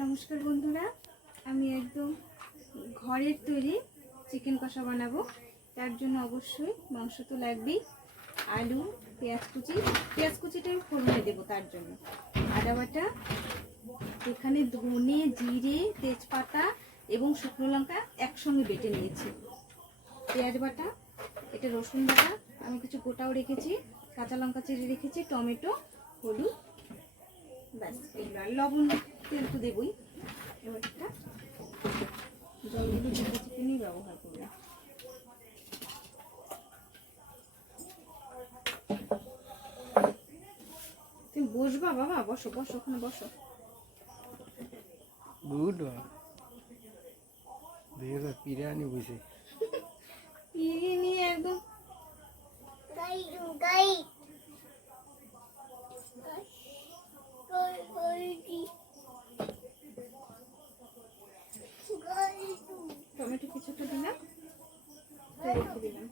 নমস্কার বন্ধুরা, আমি একদম ঘরের তৈরি চিকেন কষা বানাবো। তার জন্য অবশ্যই মাংস তো লাগবেই, আলু, পেঁয়াজ কুচিটা আমি ফোড়নে দেবো। তার জন্য আদা বাটা, এখানে ধনে, জিরে, তেজপাতা এবং শুকনো লঙ্কা একসঙ্গে বেটে নিয়েছি। পেঁয়াজ বাটা, এটা রসুন বাটা, আমি কিছু গোটাও রেখেছি, কাঁচা লঙ্কা চিড়ে রেখেছি, টমেটো, হলুদ, ব্যাস এগুলো। আর লবণ, তেল তো দেবই। এবার একটা জলগুলো চিকেনই ব্যবহার করবো। তুমি বসবা বাবা? বসো বসো, ওখানে বসো। গুড বিরিয়ানি বুঝে বিরিয়ানি একদম টমেটো কিছুটা দিলাম, রেখে দিলাম।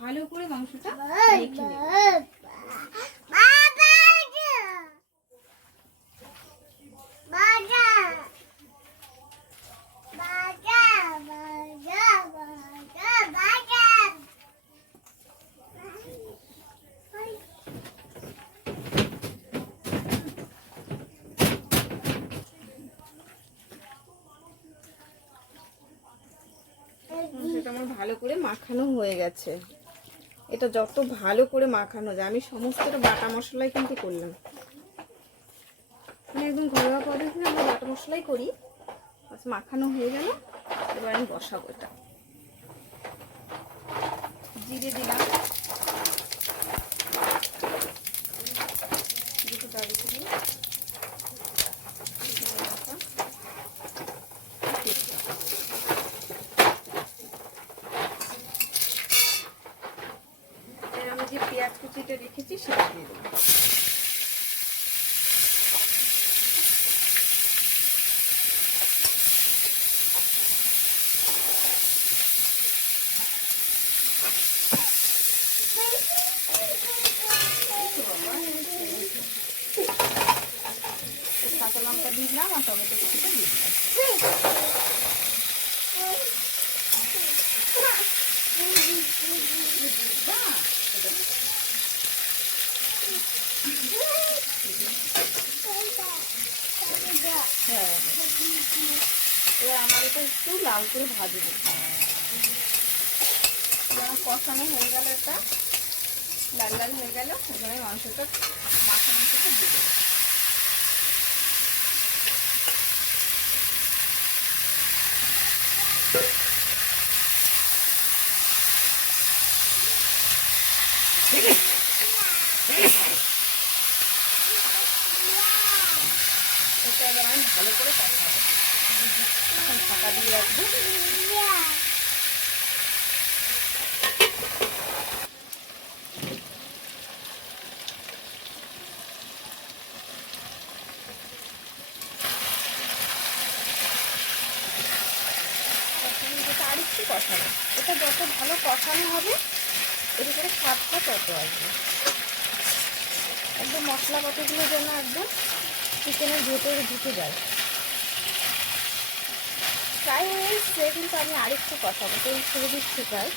ভালো করে মাংসটা মেখে নেব। সেটা আমার ভালো করে মাখানো হয়ে গেছে। এটা যত ভালো করে মাখানো যায়, আমি সমস্তটা বাটা মশলাই কিন্তু করলাম, মানে একদম ঘরোয়া পদ্ধতিতে আমরা বাটা মশলাই করি। মাখানো হয়ে গেল, এবার আমি বসাবো। এটা জিরে দিলাম, দুটো দারুচিনি দিই, আমি যে পেঁয়াজ কুচিটা রেখেছি সেটা দিয়ে দেবো। কাঁচা লঙ্কা দিলাম আর টমেটো কুচিটা দিয়ে দিলাম। হ্যাঁ, এবার আমার এটা একটু লাল করে ভাজবো। আমার কষানো হয়ে গেল, এটা লাল লাল হয়ে গেল। এখানে মাংসটা মাংসটা দেবো। এটা এবার আমি ভালো করে কষাবো। এখন ঢাকা দিয়ে রাখবো। আর একটু কষানো, এটা যত ভালো কষানো হবে এর করে স্বাদটা তত আসবে। একদম মশলাপাতিগুলো যেন একদম চিকেনের ভেতরে ঢুকে যায়। প্রায় হয়ে এসছে, কিন্তু আমি আরেকটু কষাবো, তেল ছেড়ে দিচ্ছি প্রায়।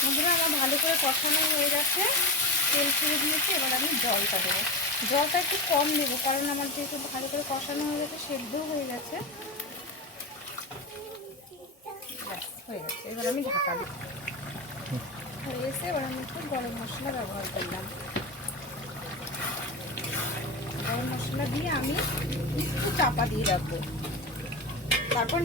বন্ধুরা, আমার ভালো করে কষানো হয়ে গেছে, তেল ছেড়ে দিয়েছি। এবার আমি জলটা দেবো। জলটা একটু কম দেবো, কারণ আমার যেহেতু ভালো করে কষানো হয়ে গেছে, সেদ্ধও হয়ে গেছে। হয়ে গেছে, এবার আমি ঢাকা দিই। হয়ে গেছে, এবার আমি একটু গরম মশলা ব্যবহার করলাম। গরম মশলা দিয়ে আমি একটু চাপা দিয়ে রাখবো, তারপর